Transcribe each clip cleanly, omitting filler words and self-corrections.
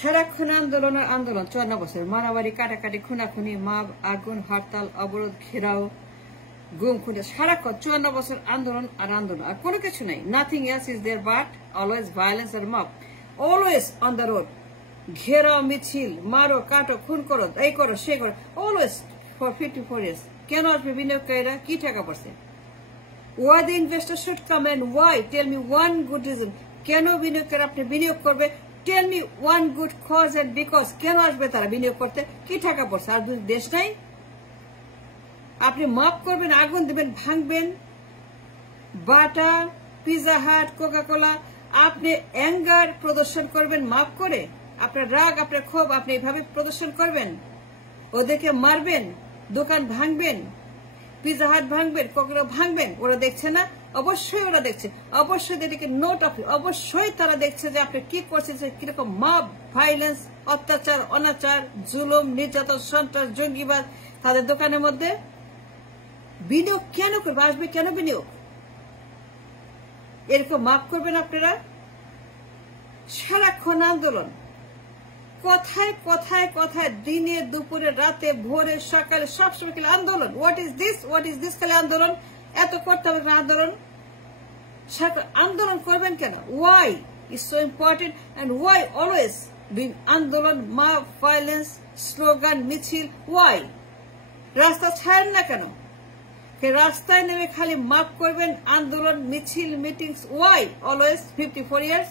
সারাক্ষণ আন্দোলন আর আন্দোলন, 54 বছর মারামারি, কাটাকাটি, খুনাখুনি, মাপ, আগুন, হরতাল, অবরোধ, ঘেরাও, গুম খুঁজে, সারাক্ষণ 54 বছর আন্দোলন আর আন্দোলন, আর কোনো কিছু নেই। Nothing else is there but always violence আর mob, always on the road. ঘেরাও, মিছিল, মারো, কাটো, খুন করো, এই করো, সে করো, অলওয়েজ ফর 54 years। কেন আসবে বিনিয়োগকারীরা? কি টাকা পড়ছে? Why the investor should come and why? Tell me one good reason. কেন বিনিয়োগকারী আপনি বিনিয়োগ করবে? Tell me one good cause and because. কেন আসবে তারা বিনিয়োগ করতে? কি টাকা পড়ছে? আর দেশ নাই? আপনি মাপ করবেন, আগুন দিবেন, ভাঙবেন, বাটা, পিজা হাট, কোকা কোলা, আপনি অ্যাঙ্গার প্রদর্শন করবেন মাপ করে, আপনার রাগ, আপনার ক্ষোভ আপনি এইভাবে প্রদর্শন করবেন, ওদেরকে মারবেন, দোকান ভাঙবেন, পিজা হাট ভাঙবেন, কোকা ভাঙবেন। ওরা দেখছে না? অবশ্যই ওরা দেখছে, অবশ্যই এটাকে নোট অফ, অবশ্যই তারা দেখছে যে আপনি কি করছেন, কিরকম মাপ, ভাইলেন্স, অত্যাচার, অনাচার, জুলুম, নির্যাতন, সন্ত্রাস, জঙ্গিবাদ তাদের দোকানের মধ্যে। বিনিয়োগ কেন করবে? আসবে কেন বিনিয়োগ? এরকম মাপ করবেন আপনারা? সারাক্ষণ আন্দোলন, কথায় কথায় কথায়, দিনে দুপুরে রাতে ভোরে সকালে সবসময় খালি আন্দোলন। What is this, what is this? খালি আন্দোলন। এত করতে হবে না আন্দোলন? আন্দোলন করবেন কেন? Why is so important and why always আন্দোলন, মাপ, ভায়োলেন্স, স্লোগান, মিছিল? ওয়াই? রাস্তা ছাড়েন না কেন? রাস্তায় নেমে খালি মাপ করবেন, আন্দোলন, মিছিল, মিটিংস? Y always 54 years?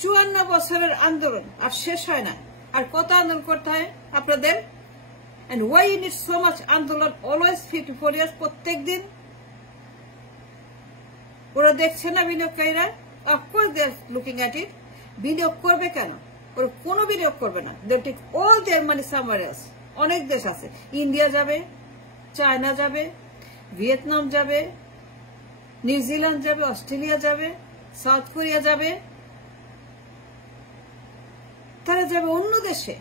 54 বছরের আন্দোলন আর শেষ হয় না। আর কত আন্দোলন করতে হয় আপনাদের? and why you need so much আন্দোলন always 54 years? প্রত্যেক দিন ওরা দেখছে না বিনিয়োগকারীরা? Of course they are looking at it. বিনিয়োগ করবে কেন? ওরা কোনো বিনিয়োগ করবে না। They take all their money somewhere else. অনেক দেশ আছে, ইন্ডিয়া যাবে, চায়না যাবে, ভিয়েতনাম যাবে, নিউজিল্যান্ড যাবে, অস্ট্রেলিয়া যাবে, সাউথ কোরিয়া যাবে, তারা যাবে অন্য দেশে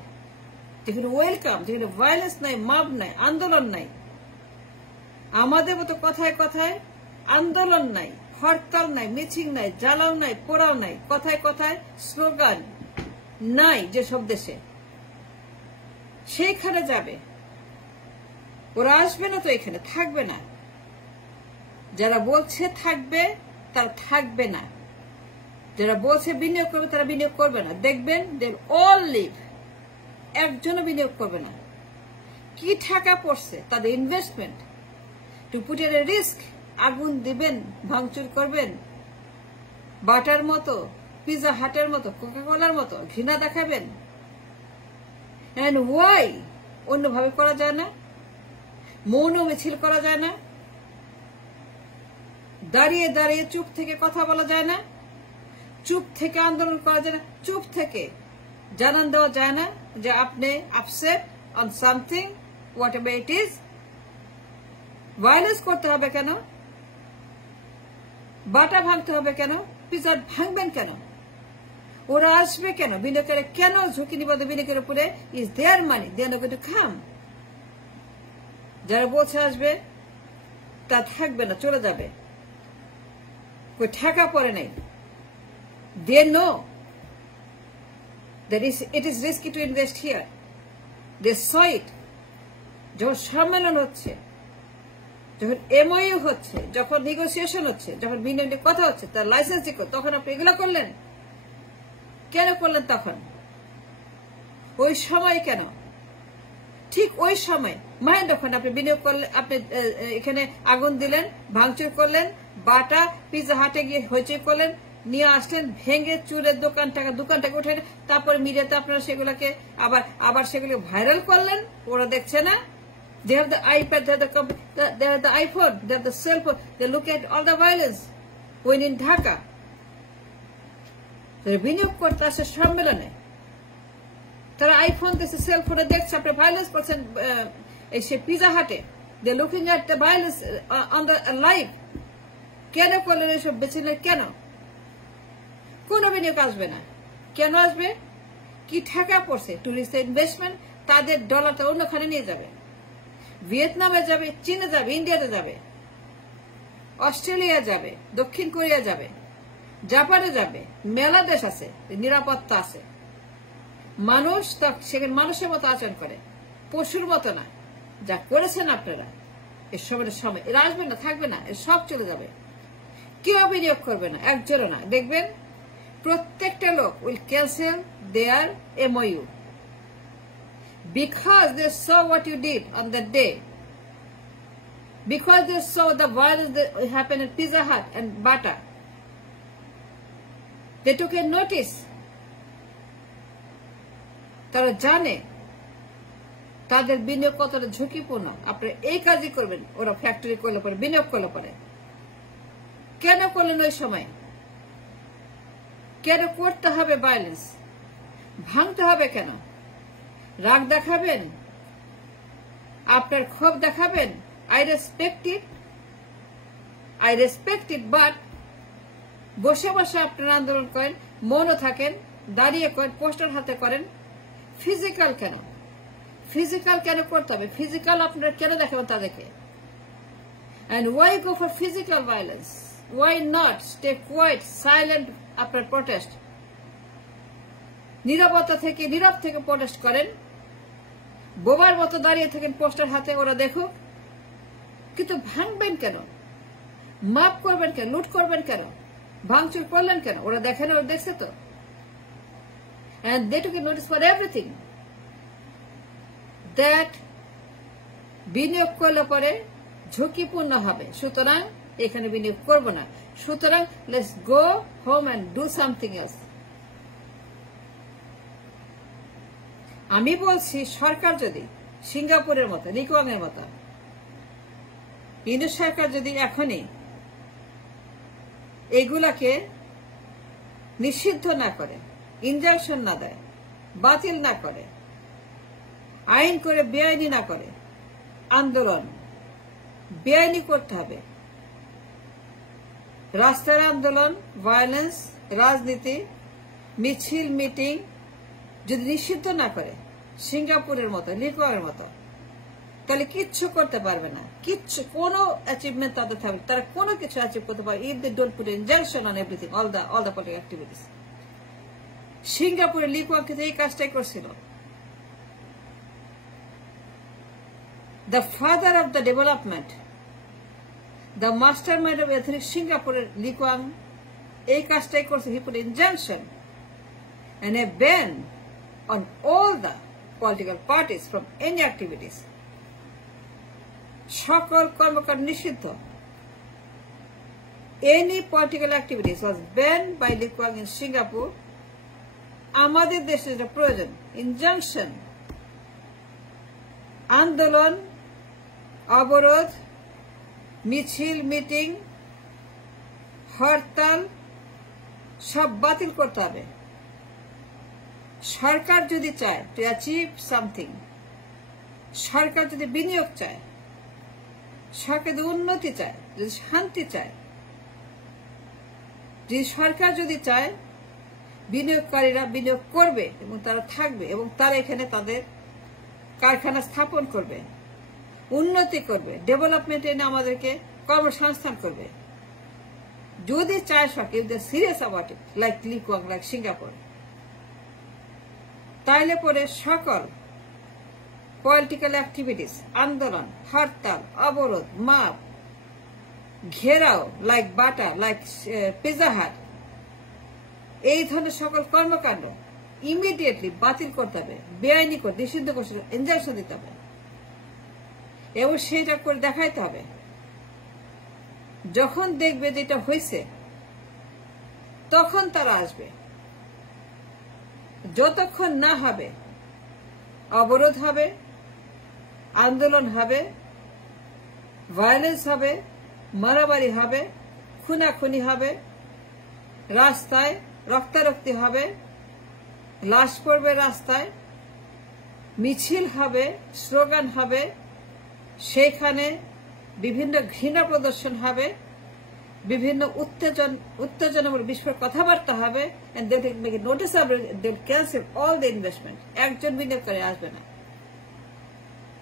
যেখানে ওয়েলকাম, যেখানে ভায়োলেন্স নাই, মাপ নাই, আন্দোলন নাই। আমাদের মতো কথায় কথায় আন্দোলন নাই, হরতাল নাই, মিছিল নাই, জ্বালাও নাই, পোড়াও নাই, কথায় কথায় স্লোগান নাই যেসব দেশে, সেইখানে যাবে। ওরা আসবে না তো, এখানে থাকবে না। যারা বলছে থাকবে তারা থাকবে না, যারা বলছে বিনিয়োগ করবে তারা বিনিয়োগ করবে না। দেখবেন দে অল লিভ, একজনও বিনিয়োগ করবে না। কি টাকা পড়ছে তাদের ইনভেস্টমেন্ট টু পুট এর রিস্ক? আগুন দিবেন, ভাঙচুর করবেন, বাটার মতো, পিজা হাটের মতো, কোকা কোলার মতো ঘৃণা দেখাবেন। And why? অন্যভাবে করা যায় না? মৌন মিছিল করা যায় না? দাঁড়িয়ে দাঁড়িয়ে চুপ থেকে কথা বলা যায় না? চুপ থেকে আন্দোলন করা যায় না? চুপ থেকে জানান দেওয়া যায় না যে আপনি upset on something, what ever it is? Violence করতে হবে কেন? বাটা ভাঙতে হবে কেন? পিজা ভাঙবেন কেন? ওরা আসবে কেন? বিনিয়োগকারী কেন ঝুঁকি নিবে বিনিয়োগের উপরে? Is their money, they are not going to come. যারা বলছে আসবে তা থাকবে না, চলে যাবে। কই টাকা পড়ে নাই। They know that it is risky to invest here. They saw it. যখন সম্মেলন হচ্ছে, যখন MOU হচ্ছে, যখন নেগোসিয়েশন হচ্ছে, যখন বিনিয়োগের কথা হচ্ছে, তার লাইসেন্স দিক, তখন আপনি এগুলো করলেন কেন? করলেন তখন ওই সময় কেন? ঠিক ওই সময় মাইন্ড, ওখানে আপনি বিনিয়োগ করলেন, আপনি এখানে আগুন দিলেন, ভাঙচুর করলেন, বাটা পিজা হাটে গিয়ে হইচই করলেন, নিয়ে আসলেন, ভেঙে চুরের দোকানটাকে উঠে, তারপরে মিডিয়াতে আপনারা সেগুলোকে আবার সেগুলো ভাইরাল করলেন। ওরা দেখছে না? They have the iPad, they have the iPhone, they have the cell phone, they look at all the violence when in Dhaka. বিনিয়োগ করতে আসে সম্মেলনে, তারা আইফোন দেখছে, সেল ফোনে দেখছে আপনি ভায়োলেন্স করছেন সে পিজা হাটে। They looking at the violence on the live. কেন করলেন এসব? বেছিলেন কেন? কোন বিনিয়োগ আসবে না। কেন আসবে? কি টাকা পড়ছে? টুরিস্ট ইনভেস্টমেন্ট, তাদের ডলারটা অন্যখানে নিয়ে যাবে, ভিয়েতনামে যাবে, চীনে যাবে, ইন্ডিয়াতে যাবে, অস্ট্রেলিয়া যাবে, দক্ষিণ কোরিয়া যাবে, জাপানে যাবে, মেলা দেশ আছে, নিরাপত্তা আছে। মানুষ সেখানে মানুষের মতো আচরণ করে, পশুর মতো না। যা করেছেন আপনারা এসবের সময় এরা আসবে না, থাকবে না, এর সব চলে যাবে। কেউ বিনিয়োগ করবে না, একজনও না। দেখবেন প্রত্যেকটা লোক will cancel their MOU because they saw what you did on that day, because they saw the violence that happened at Pizza Hut and Bata. They took a notice. তারা জানে তাদের বিনিয়োগ কতটা ঝুঁকিপূর্ণ। আপনারা এই কাজই করবেন, ওরা ফ্যাক্টরি করলে পরে, বিনিয়োগ করলে পরে। কেন করলেন ওই সময়? কেন করতে হবে ভায়োলেন্স? ভাঙতে হবে কেন? রাগ দেখাবেন? আপনার ক্ষোভ দেখাবেন? I respect it, but বসে বসে আপনারা আন্দোলন করেন, মনও থাকেন, দাঁড়িয়ে করেন, পোস্টার হাতে করেন। ফিজিক্যাল কেন? ফিজিক্যাল কেন করতে হবে? ফিজিক্যাল আপনারা কেন দেখাবেন তাদেরকে? And why go for physical violence? Why not stay quiet, silent after protest? নীরবতা থেকে, নীরব থেকে প্রোটেস্ট করেন, বোবার মতো দাঁড়িয়ে থাকেন পোস্টার হাতে, ওরা দেখুক। কিন্তু ভাঙবেন কেন? মাপ করবেন কেন? লুট করবেন কেন? ভাঙচুর করলেন কেন? ওরা দেখে না, ওরা দেখছে তো। And they took a notice for everything. That বিনিয়োগ করলে পরে ঝুঁকিপূর্ণ হবে, সুতরাং এখানে বিনিয়োগ করব না। সুতরাং let's go home and do something else. আমি বলছি সরকার যদি সিঙ্গাপুরের মতো, লিকুয়াংয়ের মতো, ইন্দো সরকার যদি এখনই এগুলাকে নিষিদ্ধ না করে, ইনজাংশন না দেয়, বাতিল না করে, আইন করে বেআইনি না করে, আন্দোলন বেআইনি করতে হবে। রাস্তার আন্দোলন, ভায়োলেন্স, রাজনীতি, মিছিল, মিটিং যদি নিষিদ্ধ না করে সিঙ্গাপুরের মতো, লিকুয়াংয়ের মতো, তাহলে কিচ্ছু করতে পারবে না। কিচ্ছু, কোনো অ্যাচিভমেন্ট তাদের থাকবে, তারা কোনো কিছু অ্যাচিভ করতে পারবে if they don't put injunction on everything, all the political activities. সিঙ্গাপুরে লিকুয়াং কিন্তু এই কাজটাই করছিল। The father of the development, the mastermind of ethnic Singapore, Lee Kuan, এই কাজটাই করছে। He put injunction and a ban on all the political parties from any activities. সকল কর্মকাণ্ড নিষিদ্ধ। Any political activities was banned by Lee Kuan in Singapore. আমাদের দেশে যেটা প্রয়োজন, ইনজাংশন, আন্দোলন, অবরোধ, মিছিল, মিটিং, হরতাল সব বাতিল করতে হবে। সরকার যদি চায় টু অ্যাচিভ সামথিং, সরকার যদি বিনিয়োগ চায়, সরকার যদি উন্নতি চায়, যদি শান্তি চায়, যদি সরকার যদি চায়, বিনিয়োগকারীরা বিনিয়োগ করবে এবং তারা থাকবে এবং তারা এখানে তাদের কারখানা স্থাপন করবে, উন্নতি করবে, ডেভেলপমেন্ট এনে আমাদেরকে কর্মসংস্থান করবে। যদি চায় সরকার, if they serious about it, like Lee Kuan, like Singapore, তাইলে পরে সকল পলিটিক্যাল অ্যাক্টিভিটিস, আন্দোলন, হরতাল, অবরোধ, মাপ, ঘেরাও, লাইক বাটা, লাইক পিজা হাট, এই ধরনের সকল কর্মকাণ্ড ইমিডিয়েটলি বাতিল করতে হবে, বেআইনি করে, নিষিদ্ধ করতে, ইনজাংশন দিতে হবে এবং সেটা করে দেখাইতে হবে। যখন দেখবে যেটা হয়েছে তখন তারা আসবে। যতক্ষণ না হবে, অবরোধ হবে, আন্দোলন হবে, ভায়োলেন্স হবে, মারামারি হবে, খুনাখুনি হবে, রাস্তায় রক্তারক্তি হবে, লাশ পড়বে রাস্তায়, মিছিল হবে, স্লোগান হবে, সেখানে বিভিন্ন ঘৃণা প্রদর্শন হবে, বিভিন্ন উত্তেজনামূলক বিস্ফোরক কথাবার্তা হবে, and they will make a noticeable, they will cancel all the investment. একজন বিনিয়োগকারী আসবে না।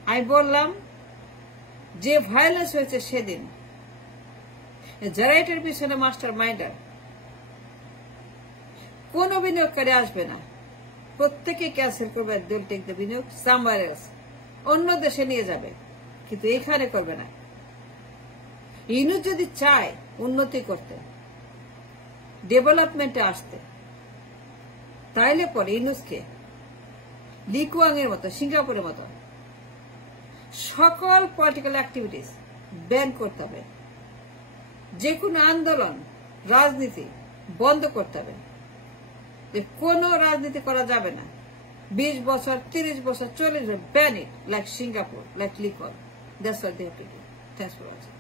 আমি বললাম যে ভায়োলেন্স হয়েছে সেদিন, যারা এটার পিছনে মাস্টার মাইন্ডার, কোন বিনিয়োগকারী আসবে না, প্রত্যেকে ক্যান্সেল করবে, দল টেক দ্য বিনিয়োগ সামওয়্যার এলস, অন্য দেশে নিয়ে যাবে, কিন্তু এখানে করবে না। ইউনূস যদি চায় উন্নতি করতে, ডেভেলপমেন্টে আসতে, তাইলে পরে ইউনূসকে লি কুয়াং এর মতো, সিঙ্গাপুরের মতো সকল পলিটিক্যাল অ্যাক্টিভিটিস ব্যান করতে হবে, যে কোনো আন্দোলন রাজনীতি বন্ধ করতে হবে, যে কোনো রাজনীতি করা যাবে না। 20 বছর, 30 বছর, 40 বছর, ban it like Singapore, like Lee Kuan. That's what they have to do. Thanks for watching.